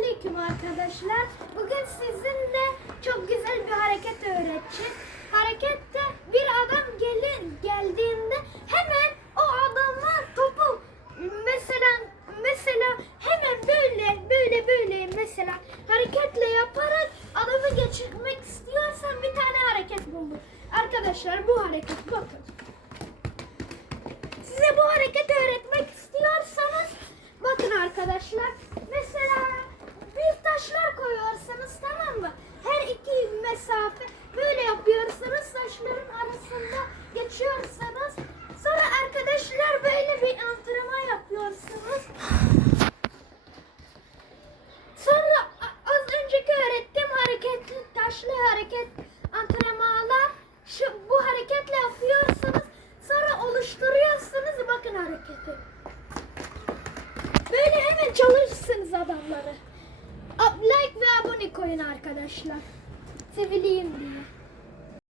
Selamünaleyküm arkadaşlar. Bugün sizinle çok güzel bir hareket öğreteceğiz. Harekette bir adam gelin geldiğinde hemen o adama topu mesela mesela hemen böyle böyle böyle mesela hareketle yaparak adamı geçirmek istiyorsan bir tane hareket bulur. Arkadaşlar bu hareket bakın. Size bu hareketi öğretmek istiyorsanız bakın arkadaşlar mesela böyle yapıyorsanız taşların arasında geçiyorsanız sonra arkadaşlar böyle bir antrenman yapıyorsunuz. Sonra az önceki öğrettiğim hareketli taşlı hareket antrenmanlar şu bu hareketle yapıyorsanız sonra oluşturuyorsunuz bakın hareketi. Böyle hemen çalışırsınız adamları. Like ve abone koyun arkadaşlar. Sevileyim diye.